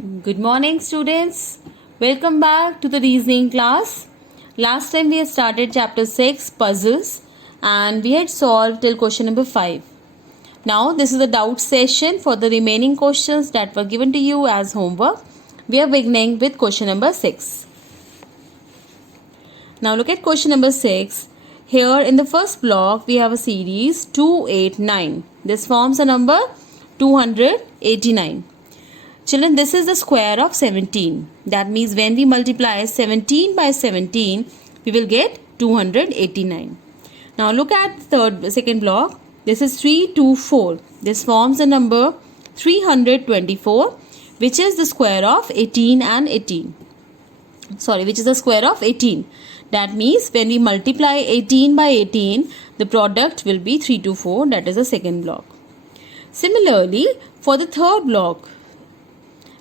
Good morning, students. Welcome back to the reasoning class. Last time we had started chapter 6 puzzles and we had solved till question number 5. Now this is the doubt session for the remaining questions that were given to you as homework. We are beginning with question number 6. Now look at question number 6. Here in the first block we have a series 289. This forms a number 289. Children, this is the square of 17. That means when we multiply 17 by 17, we will get 289. Now look at the second block. This is 324. This forms the number 324, which is the square of 18 and 18. Which is the square of 18. That means when we multiply 18 by 18, the product will be 324. That is the second block. Similarly, for the third block,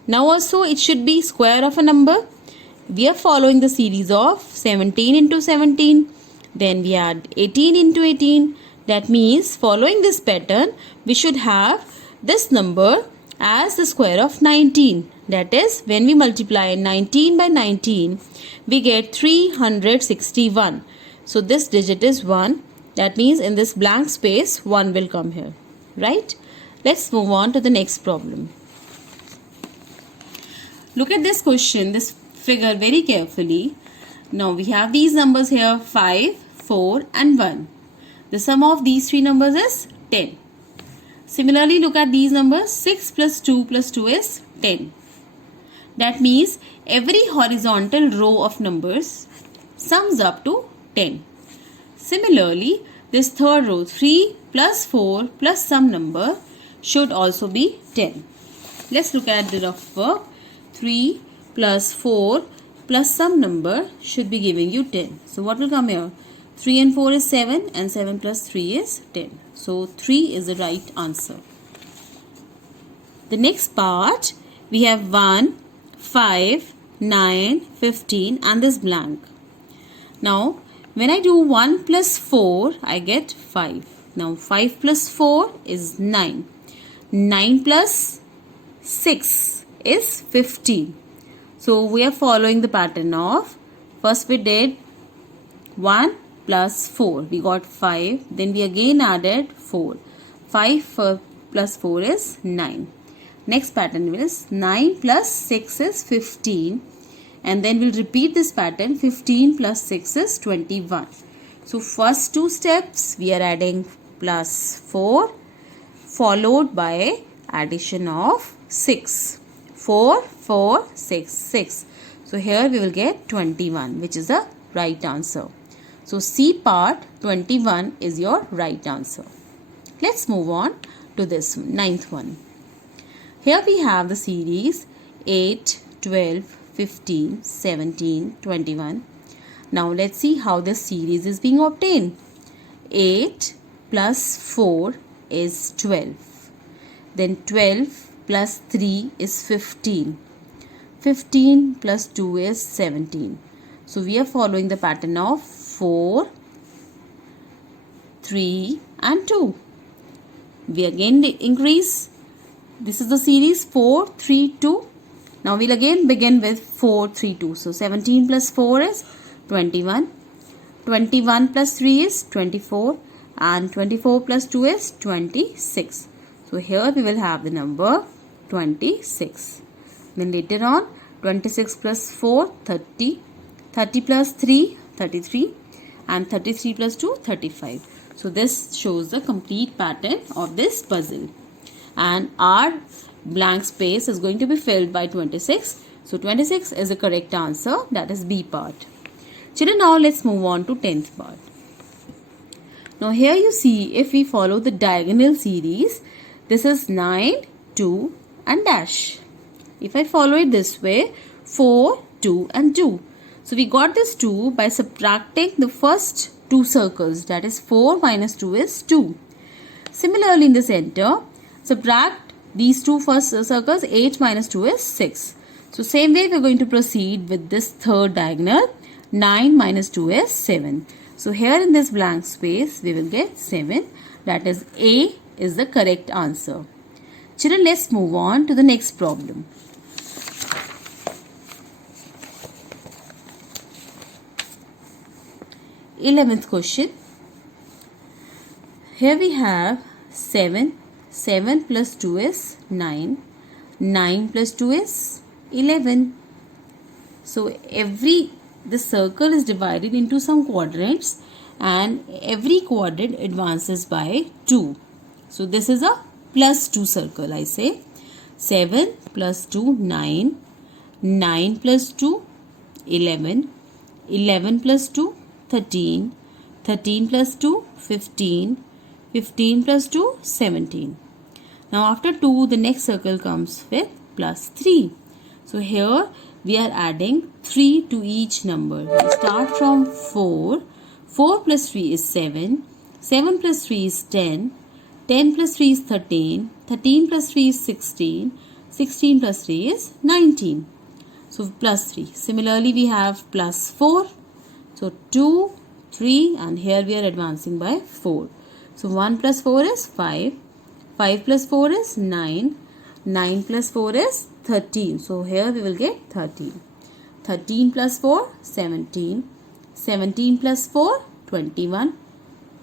now also it should be square of a number. We are following the series of 17 into 17. Then we add 18 into 18. That means following this pattern, we should have this number as the square of 19. That is, when we multiply 19 by 19, we get 361. So this digit is 1. That means in this blank space, 1 will come here. Right? Let's move on to the next problem. Look at this question, this figure very carefully. Now we have these numbers here 5, 4 and 1. The sum of these three numbers is 10. Similarly, look at these numbers 6 plus 2 is 10. That means every horizontal row of numbers sums up to 10. Similarly, this third row 3 plus 4 plus some number should also be 10. Let's look at the rough work. 3 plus 4 plus some number should be giving you 10. So what will come here? 3 and 4 is 7 and 7 plus 3 is 10. So 3 is the right answer. The next part, we have 1, 5, 9, 15 and this blank. Now when I do 1 plus 4, I get 5. Now 5 plus 4 is 9. 9 plus 6 is 15. So we are following the pattern of, first we did 1 plus 4. We got 5. Then we again added 4. 5 plus 4 is 9. Next pattern is 9 plus 6 is 15. And then we'll repeat this pattern. 15 plus 6 is 21. So first two steps we are adding plus 4 followed by addition of 6. 4, 4, 6, 6. So here we will get 21, which is the right answer. So C part 21 is your right answer. Let's move on to this ninth one. Here we have the series 8, 12, 15, 17, 21. Now let's see how this series is being obtained. 8 plus 4 is 12. Then 12 plus 3 is 15. 15 plus 2 is 17. So we are following the pattern of 4, 3 and 2. We again increase. This is the series 4, 3, 2. Now we'll again begin with 4, 3, 2. So 17 plus 4 is 21. 21 plus 3 is 24. And 24 plus 2 is 26. So here we will have the number 26. Then later on 26 plus 4 30. 30 plus 3 33. And 33 plus 2 35. So this shows the complete pattern of this puzzle. And our blank space is going to be filled by 26. So 26 is the correct answer. That is B part. Children, now let's move on to 10th part. Now here you see if we follow the diagonal series, this is 9, 2 and dash. If I follow it this way, 4, 2 and 2. So we got this 2 by subtracting the first two circles, that is 4 minus 2 is 2. Similarly in the center, subtract these two first circles, 8 minus 2 is 6. So same way we are going to proceed with this third diagonal, 9 minus 2 is 7. So here in this blank space we will get 7, that is A is the correct answer. Children, let's move on to the next problem. 11th question. Here we have 7. 7 plus 2 is 9. 9 plus 2 is 11. So the circle is divided into some quadrants, and every quadrant advances by 2. So this is a plus 2 circle, I say. 7 plus 2, 9. 9 plus 2, 11. 11 plus 2, 13. 13 plus 2, 15. 15 plus 2, 17. Now after 2, the next circle comes with plus 3. So here we are adding 3 to each number. We start from 4. 4 plus 3 is 7. 7 plus 3 is 10. 10 plus 3 is 13. 13 plus 3 is 16. 16 plus 3 is 19. So plus 3. Similarly, we have plus 4. So 2, 3, and here we are advancing by 4. So 1 plus 4 is 5. 5 plus 4 is 9. 9 plus 4 is 13. So here we will get 13. 13 plus 4, 17. 17 plus 4, 21.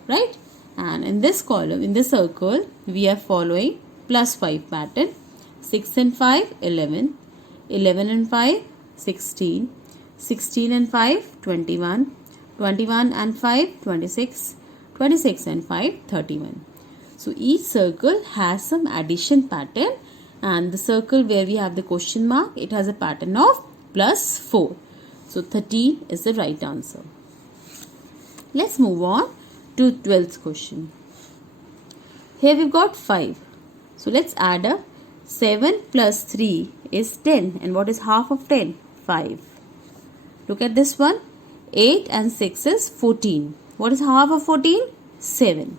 Right? And in this column, in this circle, we are following plus 5 pattern. 6 and 5, 11. 11 and 5, 16. 16 and 5, 21. 21 and 5, 26. 26 and 5, 31. So each circle has some addition pattern, and the circle where we have the question mark, it has a pattern of plus 4. So 13 is the right answer. Let's move on to 12th question. Here we've got 5. So let's add up. 7 plus 3 is 10. And what is half of 10? 5. Look at this one. 8 and 6 is 14. What is half of 14? 7.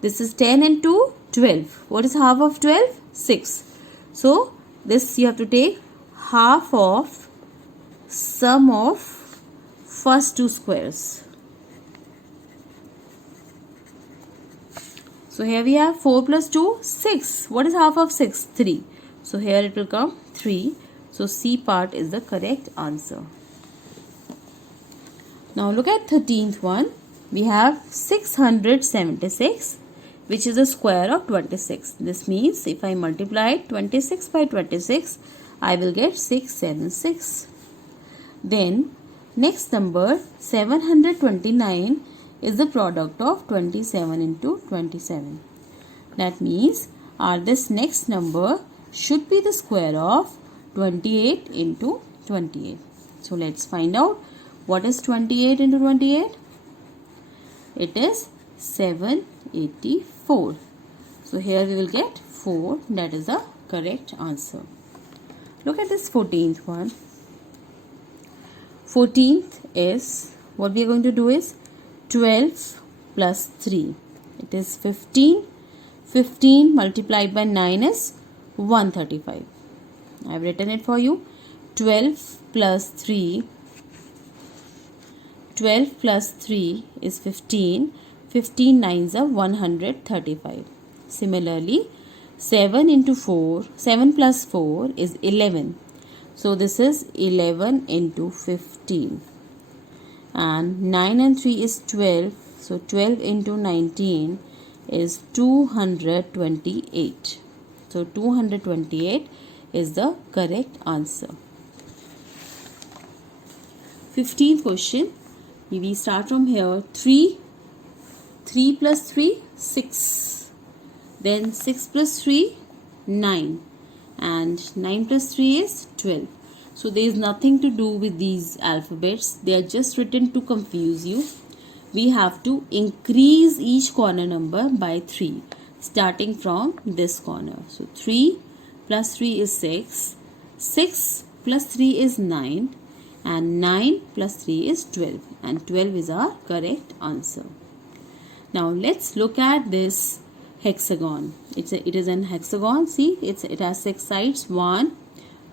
This is 10 and 2, 12. What is half of 12? 6. So this you have to take half of sum of first two squares. So here we have 4 plus 2, 6. What is half of 6? 3. So here it will come 3. So C part is the correct answer. Now look at 13th one. We have 676, which is the square of 26. This means if I multiply 26 by 26, I will get 676. Then next number 729 is the product of 27 into 27. That means this next number should be the square of 28 into 28. So let's find out what is 28 into 28. It is 784. So here we will get 4. That is the correct answer. Look at this 14th one. 14th is, what we are going to do is 12 plus 3. It is 15. 15 multiplied by 9 is 135. I have written it for you. 12 plus 3. 12 plus 3 is 15. 15 nines are 135. Similarly, 7 into 4, 7 plus 4 is 11. So this is 11 into 15. And 9 and 3 is 12. So 12 into 19 is 228. So 228 is the correct answer. 15th question. We start from here. 3 plus 3, 6. Then 6 plus 3, 9. And 9 plus 3 is 12. So there is nothing to do with these alphabets. They are just written to confuse you. We have to increase each corner number by 3. Starting from this corner. So 3 plus 3 is 6. 6 plus 3 is 9. And 9 plus 3 is 12. And 12 is our correct answer. Now let's look at this hexagon. It is an hexagon. See, it has 6 sides. 1,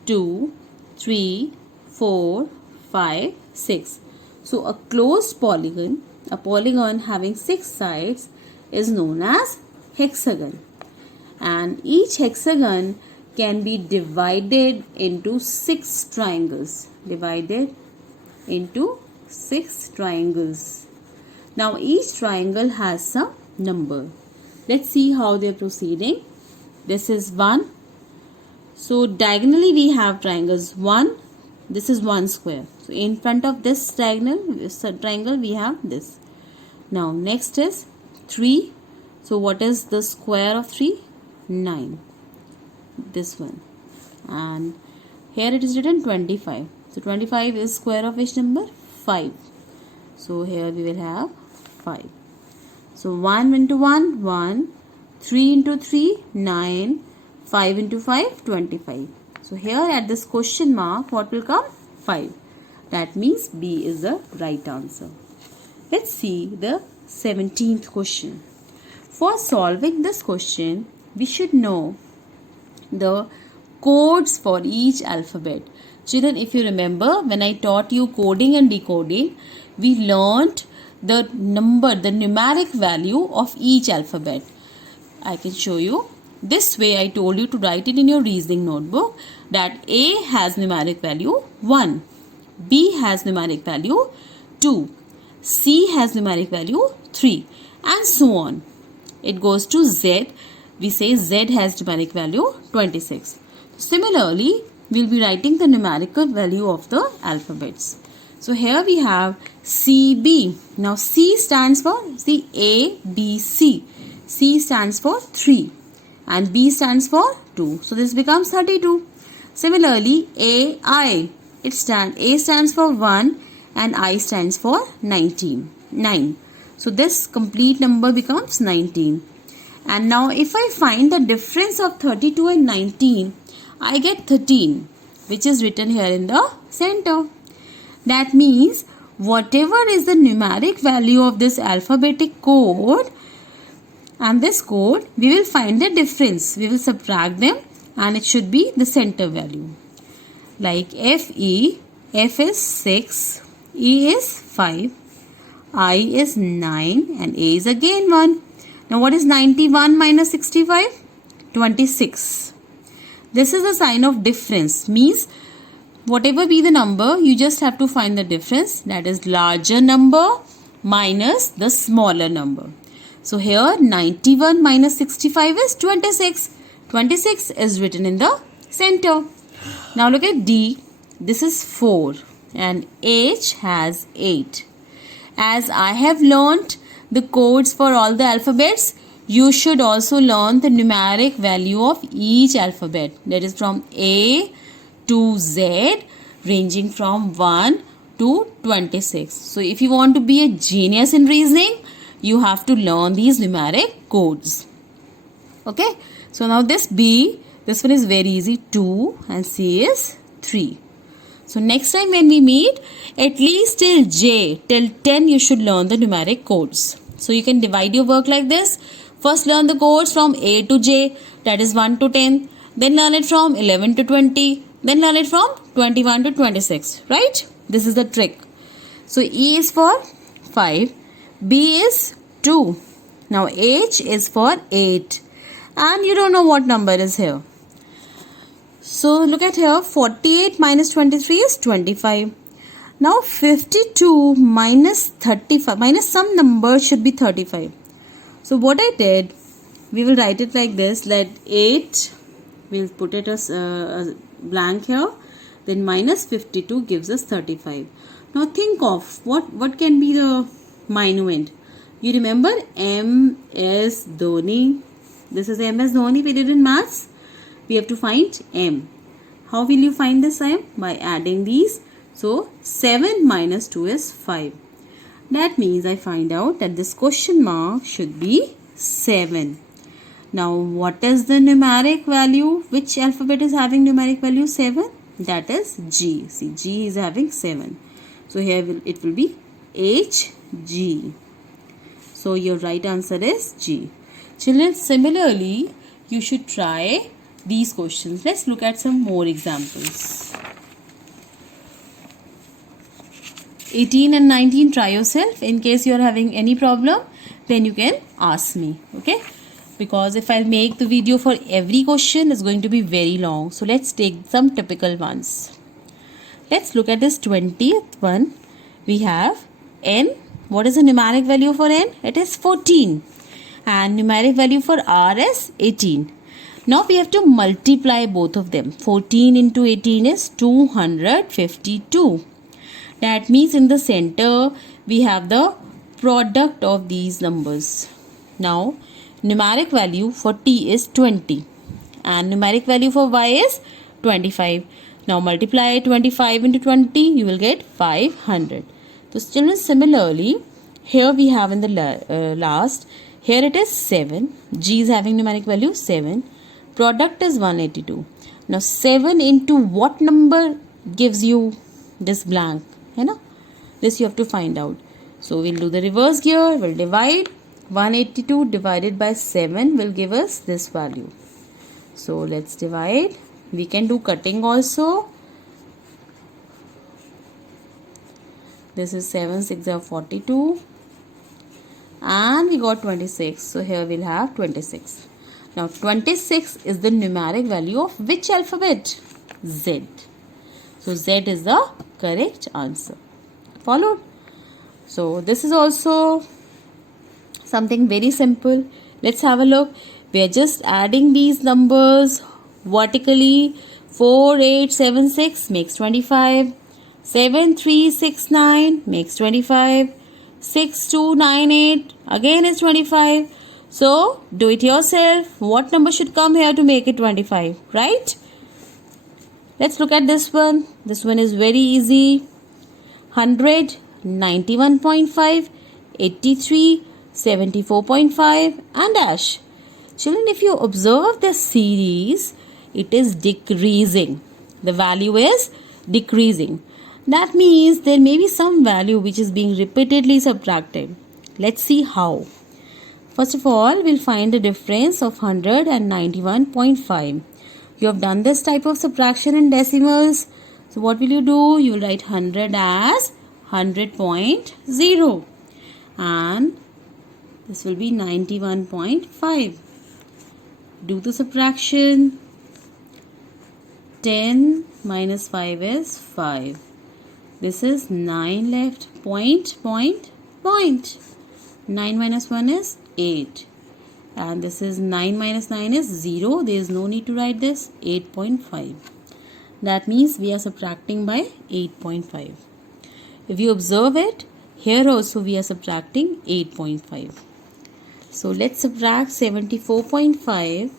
2, 3, 4, 5, 6. So a closed polygon, a polygon having 6 sides, is known as hexagon. And each hexagon can be divided into 6 triangles. Divided into 6 triangles. Now each triangle has some number. Let's see how they are proceeding. This is 1. So diagonally we have triangles 1. This is 1 square. So in front of this triangle we have this. Now next is 3. So what is the square of 3? 9. This one. And here it is written 25. So 25 is square of which number? 5. So here we will have 5. So 1 into 1, 1. 3 into 3, 9. 5 into 5, 25. So here at this question mark, what will come? 5. That means B is the right answer. Let's see the 17th question. For solving this question, we should know the codes for each alphabet. Children, if you remember, when I taught you coding and decoding, we learnt the numeric value of each alphabet. I can show you. This way I told you to write it in your reasoning notebook that A has numeric value 1, B has numeric value 2, C has numeric value 3, and so on. It goes to Z. We say Z has numeric value 26. Similarly, we will be writing the numerical value of the alphabets. So here we have CB. Now C stands for A, B, C. C stands for 3 and B stands for 2. So this becomes 32. Similarly, AI. A stands for 1 and I stands for 9. So this complete number becomes 19. And now if I find the difference of 32 and 19, I get 13, which is written here in the center. That means whatever is the numeric value of this alphabetic code and this code, we will find the difference. We will subtract them and it should be the center value. Like FE, F is 6, E is 5, I is 9 and A is again 1. Now what is 91 minus 65? 26. This is a sign of difference. Means whatever be the number, you just have to find the difference. That is larger number minus the smaller number. So here 91 minus 65 is 26. 26 is written in the center. Now look at D. This is 4 and H has 8. As I have learnt the codes for all the alphabets, you should also learn the numeric value of each alphabet. That is from A to Z, ranging from 1 to 26. So if you want to be a genius in reasoning, you have to learn these numeric codes. Okay. So now this B, this one is very easy, 2 and C is 3. So next time when we meet, at least till J, till 10 you should learn the numeric codes. So you can divide your work like this. First learn the codes from A to J, that is 1 to 10. Then learn it from 11 to 20. Then learn it from 21 to 26. Right? This is the trick. So E is for 5. B is 2. Now H is for 8. And you don't know what number is here. So look at here, 48 minus 23 is 25. Now 52 minus 35, minus some number should be 35. So what I did, we will write it like this. Let 8, we'll put it as blank here. Then minus 52 gives us 35. Now think of what can be the minuend. You remember M.S. Dhoni. This is M.S. Dhoni we did in maths. We have to find M. How will you find this M? By adding these. So 7 minus 2 is 5. That means I find out that this question mark should be 7. Now what is the numeric value? Which alphabet is having numeric value 7? That is G. See, G is having 7. So here it will be HG. So your right answer is G. Children, similarly, you should try these questions. Let's look at some more examples. 18 and 19, try yourself. In case you are having any problem, then you can ask me. Okay? Because if I make the video for every question, it's going to be very long. So let's take some typical ones. Let's look at this 20th one. We have N What is the numeric value for n? It is 14. And numeric value for r is 18. Now we have to multiply both of them. 14 into 18 is 252. That means in the center we have the product of these numbers. Now numeric value for t is 20 and numeric value for y is 25. Now multiply 25 into 20, you will get 500. So children, similarly, here we have in the last, here it is 7. G is having numeric value 7. Product is 182. Now 7 into what number gives you this blank? You know? This you have to find out. So we'll do the reverse gear. We'll divide. 182 divided by 7 will give us this value. So let's divide. We can do cutting also. This is 7 6 are 42 and we got 26. So here we'll have 26. Now 26 is the numeric value of which alphabet? Z. So Z is the correct answer. Followed? So this is also something very simple. Let's have a look. We are just adding these numbers vertically. 4 8 7 6 makes 25. 7 3 6 9 makes 25. 6 2 9 8 again is 25. So do it yourself. What number should come here to make it 25, right? Let's look at this one. This one is very easy. 100, 91.5, 83, 74.5 and dash. Children, if you observe the series, it is decreasing. The value is decreasing. That means there may be some value which is being repeatedly subtracted. Let's see how. First of all, we'll find the difference of 100 and 91.5. You have done this type of subtraction in decimals. So what will you do? You will write 100 as 100.0 and this will be 91.5. Do the subtraction. 10 minus 5 is 5. This is 9 left. Point. 9 minus 1 is 8. And this is 9 minus 9 is 0. There is no need to write this. 8.5. That means we are subtracting by 8.5. If you observe it, here also we are subtracting 8.5. So let's subtract 74.5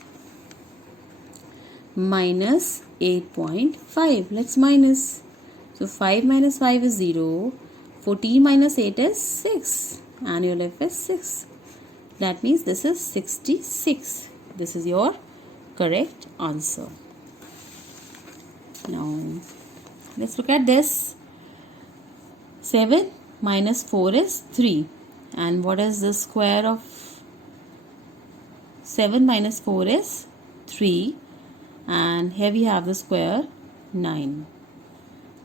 minus 8.5. Let's minus. So 5 minus 5 is 0. 14 minus 8 is 6. And your left is 6. That means this is 66. This is your correct answer. Now let's look at this. 7 minus 4 is 3. And what is the square of 7 minus 4 is 3. And here we have the square 9.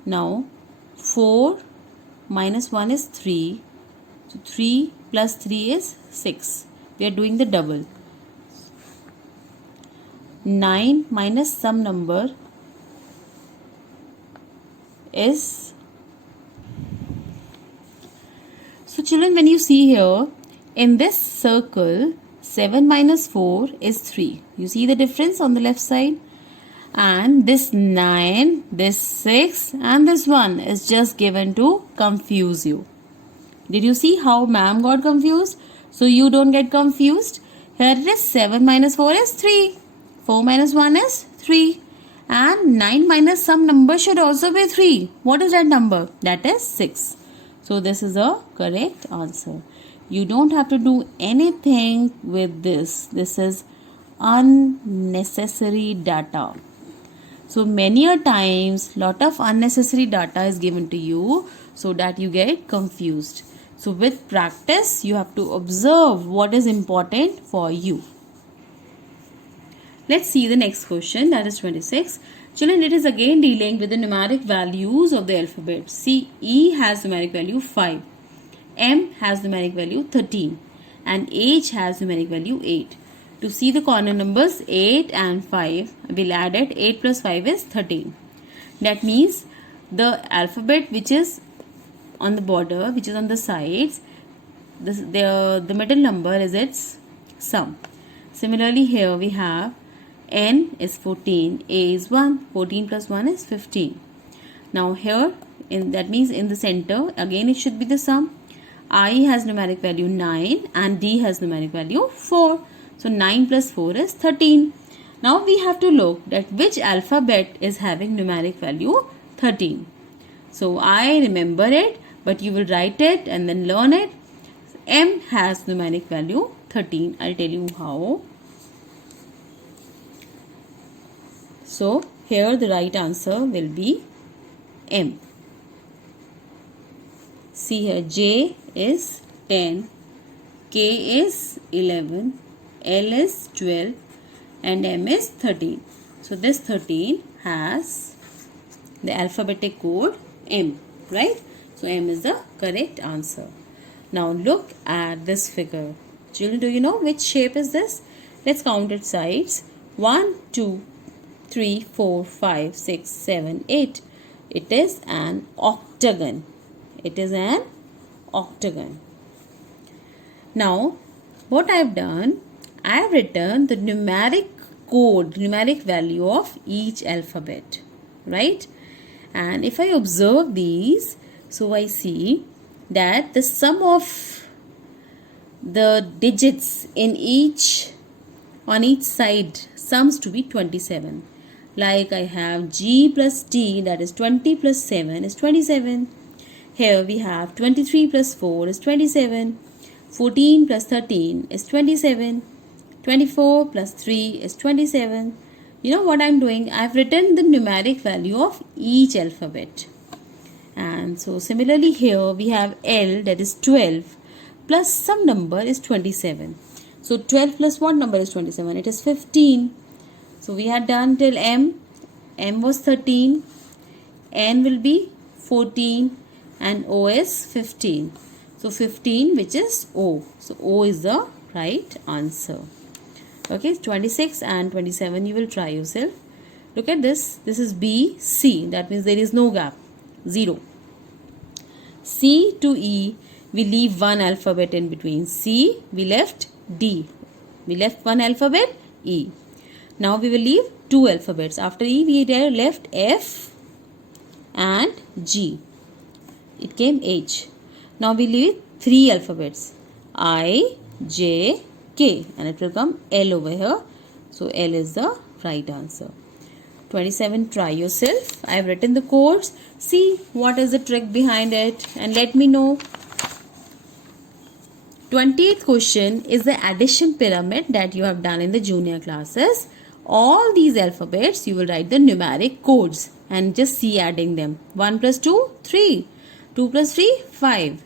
Now 4 minus 1 is 3. So 3 plus 3 is 6. We are doing the double. 9 minus some number is. So children, when you see here, in this circle, 7 minus 4 is 3. You see the difference on the left side? And this 9, this 6 and this 1 is just given to confuse you. Did you see how ma'am got confused? So you don't get confused. Here it is 7 minus 4 is 3. 4 minus 1 is 3. And 9 minus some number should also be 3. What is that number? That is 6. So this is a correct answer. You don't have to do anything with this. This is unnecessary data. So many a times lot of unnecessary data is given to you so that you get confused. So with practice you have to observe what is important for you. Let's see the next question, that is 26. Children, it is again dealing with the numeric values of the alphabet. See, E has numeric value 5, M has numeric value 13 and H has numeric value 8. To see the corner numbers 8 and 5, we'll add it. 8 plus 5 is 13. That means the alphabet which is on the border, which is on the sides, the middle number is its sum. Similarly, here we have n is 14, a is 1, 14 plus 1 is 15. Now here, that means in the center, again it should be the sum. I has numeric value 9 and D has numeric value 4. So 9 plus 4 is 13. Now we have to look at which alphabet is having numeric value 13. So I remember it, but you will write it and then learn it. M has numeric value 13. I'll tell you how. So here the right answer will be M. See here, J is 10, K is 11, L is 12 and M is 13. So this 13 has the alphabetic code M, right? So M is the correct answer. Now look at this figure. Children, do you know which shape is this? Let's count its sides. 1, 2, 3, 4, 5, 6, 7, 8. It is an octagon. It is an octagon. Now, what I have done, I have written the numeric code, numeric value of each alphabet, right? And if I observe these, so I see that the sum of the digits in on each side sums to be 27. Like I have G plus T, that is 20 plus 7 is 27. Here we have 23 plus 4 is 27. 14 plus 13 is 27. 24 plus 3 is 27. You know what I'm doing? I've written the numeric value of each alphabet. And so similarly here we have L, that is 12, plus some number is 27. So 12 plus what number is 27? It is 15. So we had done till M. M was 13. N will be 14. And O is 15. So 15, which is O. So O is the right answer. Okay, 26 and 27 you will try yourself. Look at this. This is B, C. That means there is no gap. 0. C to E, we leave one alphabet in between. C, we left D. We left one alphabet, E. Now we will leave two alphabets. After E, we left F and G. It came H. Now we leave three alphabets, I, J, K, and it will come L over here. So L is the right answer. 27, try yourself. I have written the codes. See what is the trick behind it and let me know. 28th question is the addition pyramid that you have done in the junior classes. All these alphabets you will write the numeric codes and just see adding them. 1 plus 2, 3. 2 plus 3, 5.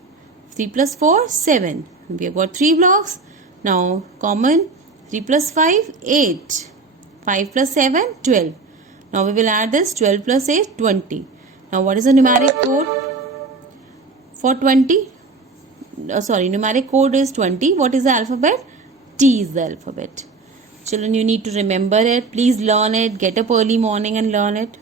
3 plus 4, 7. We have got 3 blocks. Now common, 3 plus 5, 8. 5 plus 7, 12. Now we will add this, 12 plus 8, 20. Now what is the numeric code for 20? Numeric code is 20. What is the alphabet? T is the alphabet. Children, you need to remember it. Please learn it. Get up early morning and learn it.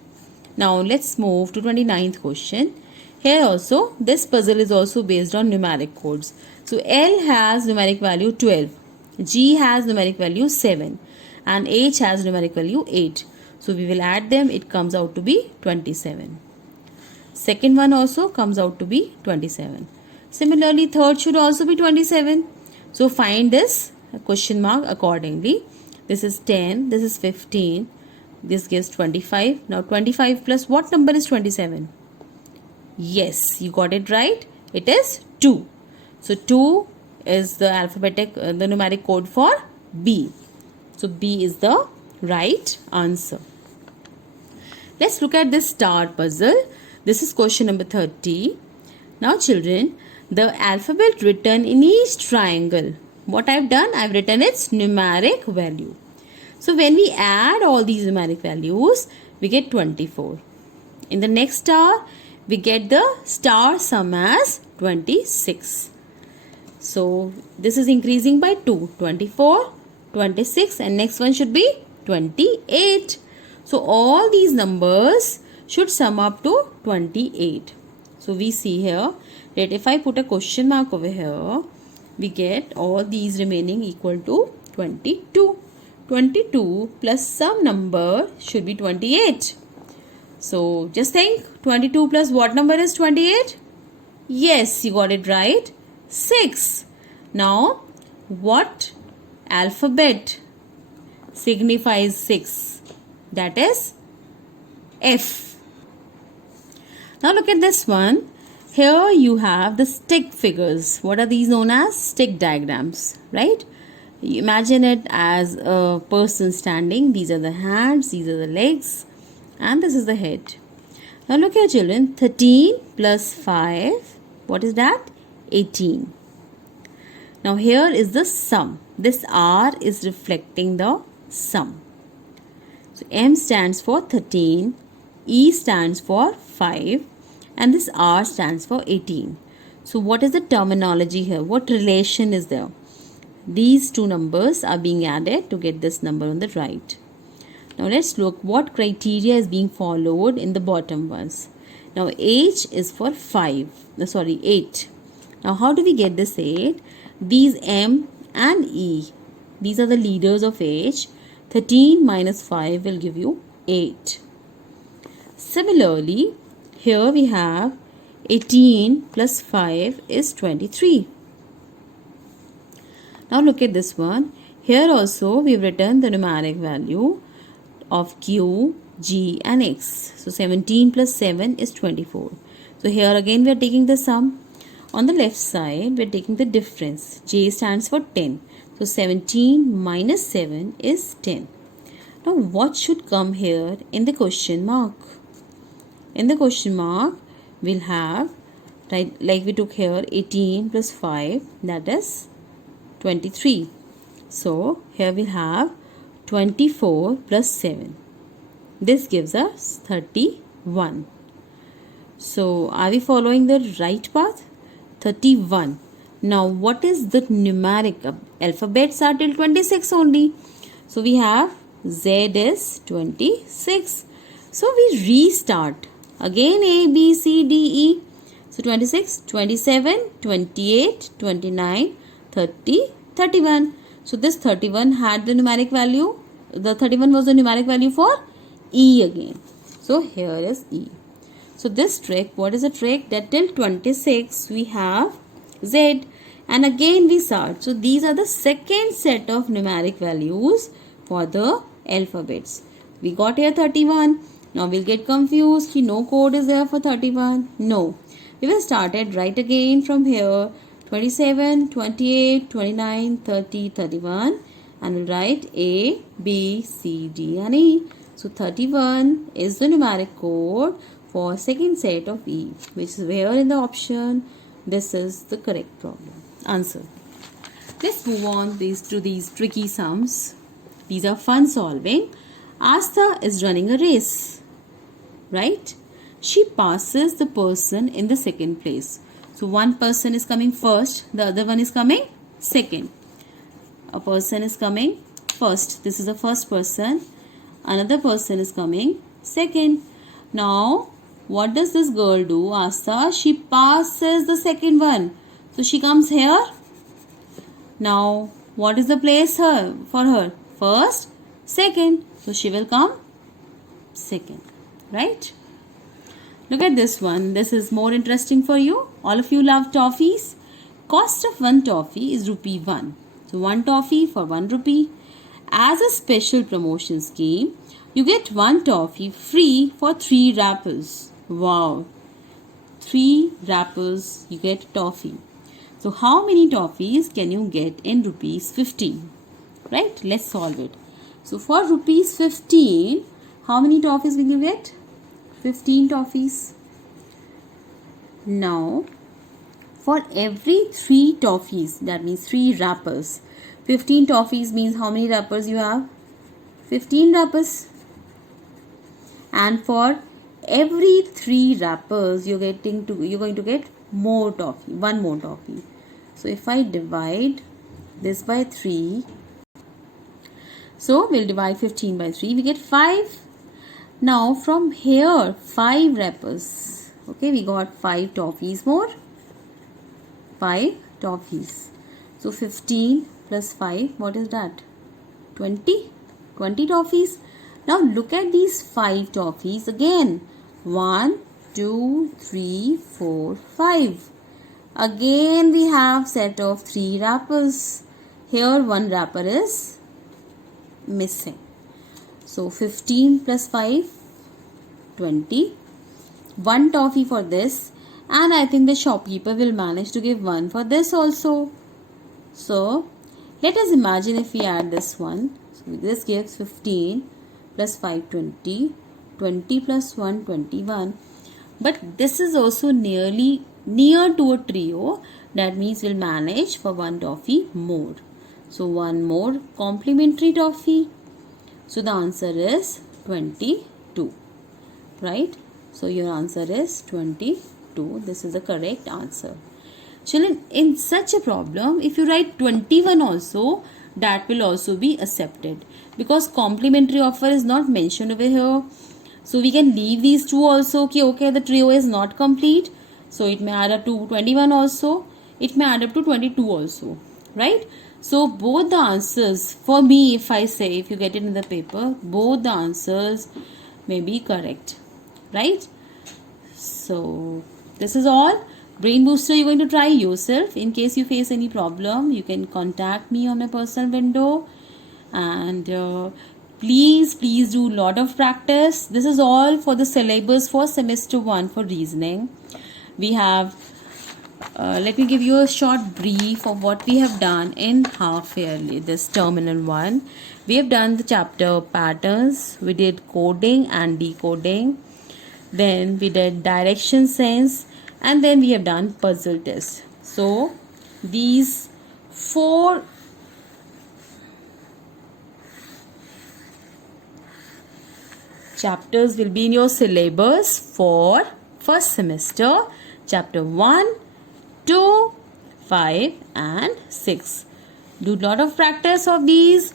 Now let's move to 29th question. Here also, this puzzle is also based on numeric codes. So L has numeric value 12. G has numeric value 7. And H has numeric value 8. So we will add them. It comes out to be 27. Second one also comes out to be 27. Similarly, third should also be 27. So find this question mark accordingly. This is 10. This is 15. This gives 25. Now 25 plus what number is 27? Yes, you got it right. It is 2. So 2 is the the numeric code for B. So B is the right answer. Let's look at this star puzzle. This is question number 30. Now children, the alphabet written in each triangle. What I've done, I've written its numeric value. So when we add all these numeric values, we get 24. In the next star, we get the star sum as 26. So this is increasing by 2. 24, 26 and next one should be 28. So all these numbers should sum up to 28. So we see here that if I put a question mark over here, we get all these remaining equal to 22. 22 plus some number should be 28. So just think, 22 plus what number is 28? Yes, you got it right. 6. Now, what alphabet signifies 6? That is F. Now look at this one. Here you have the stick figures. What are these known as? Stick diagrams, right? You imagine it as a person standing. These are the hands, these are the legs, and this is the head. Now look here children, 13 plus 5, what is that? 18. Now here is the sum. This R is reflecting the sum. So M stands for 13, E stands for 5, and this R stands for 18. So what is the terminology here? What relation is there? These two numbers are being added to get this number on the right. Now let's look what criteria is being followed in the bottom ones. Now H is for 8. Now how do we get this 8? These M and E, these are the leaders of H. 13 minus 5 will give you 8. Similarly, here we have 18 plus 5 is 23. Now look at this one. Here also we have written the numeric value of Q, G and X. So 17 plus 7 is 24. So here again we are taking the sum. On the left side we are taking the difference. J stands for 10. So 17 minus 7 is 10. Now what should come here in the question mark? In the question mark we'll have, right, like we took here 18 plus 5, that is 23. So here we have 24 plus 7. This gives us 31. So are we following the right path? 31. Now what is the numeric? Alphabets are till 26 only. So we have Z is 26. So we restart. Again A, B, C, D, E. So 26, 27, 28, 29, 30, 31. So this 31 had the numeric value. The 31 was the numeric value for E again. So here is E. So this trick, what is the trick? That till 26 we have Z and again we start. So these are the second set of numeric values for the alphabets. We got here 31. Now we'll get confused. No code is there for 31. No. We will start it right again from here. 27, 28, 29, 30, 31 and we'll write A, B, C, D and E. So 31 is the numeric code for second set of E, which is where in the option. This is the correct problem. Answer. Let's move on to these tricky sums. These are fun solving. Astha is running a race, right? She passes the person in the second place. So one person is coming first, the other one is coming second. A person is coming first. This is the first person. Another person is coming second. Now, what does this girl do, Astha? She passes the second one. So she comes here. Now, what is the place for her? First, second. So she will come second, right? Look at this one. This is more interesting for you. All of you love toffees. Cost of one toffee is ₹1. So one toffee for 1 rupee. As a special promotion scheme, you get one toffee free for 3 wrappers. Wow. 3 wrappers you get toffee. So how many toffees can you get in ₹15? Right? Let's solve it. So for ₹15, how many toffees will you get? 15 toffees. Now, for every 3 toffees, that means 3 wrappers, 15 toffees means how many wrappers you have? 15 wrappers. And for every 3 wrappers, you're going to get more toffee, 1 more toffee. So if I divide this by 3, so we'll divide 15 by 3, we get 5. Now from here 5 wrappers. Okay, we got 5 toffees more. 5 toffees. So 15 plus 5, what is that? 20. 20 toffees. Now look at these 5 toffees again. 1, 2, 3, 4, 5. Again we have set of 3 wrappers. Here one wrapper is missing. So 15 plus 5, 20. 1 toffee for this, and I think the shopkeeper will manage to give 1 for this also. So let us imagine if we add this one. So this gives 15 plus 5, 20. 20 plus 1, 21. But this is also nearly near to a trio. That means we'll manage for 1 toffee more. So 1 more complimentary toffee. So the answer is 22. Right? So your answer is 22. This is the correct answer. Children, in such a problem, if you write 21 also, that will also be accepted. Because complimentary offer is not mentioned over here. So we can leave these two also. Okay, the trio is not complete. So it may add up to 21 also. It may add up to 22 also. Right? So both the answers, for me, if I say, if you get it in the paper, both the answers may be correct. Right? So this is all. Brain booster you're going to try yourself. In case you face any problem, you can contact me on my personal window. And please do lot of practice. This is all for the syllabus for semester 1 for reasoning. We have, let me give you a short brief of what we have done in half yearly, this terminal 1. We have done the chapter patterns. We did coding and decoding. Then we did direction sense, and then we have done puzzle test. So these 4 chapters will be in your syllabus for first semester, chapter 1, 2, 5 and 6. Do lot of practice of these.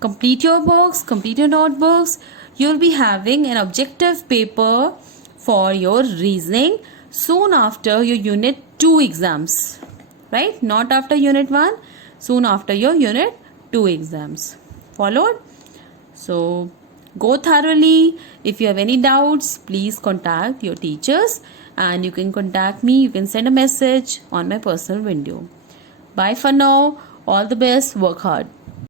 Complete your books, complete your notebooks. You will be having an objective paper for your reasoning soon after your unit 2 exams, right? Not after unit 1, soon after your unit 2 exams. Followed? So go thoroughly. If you have any doubts, please contact your teachers, and you can contact me. You can send a message on my personal window. Bye for now. All the best. Work hard.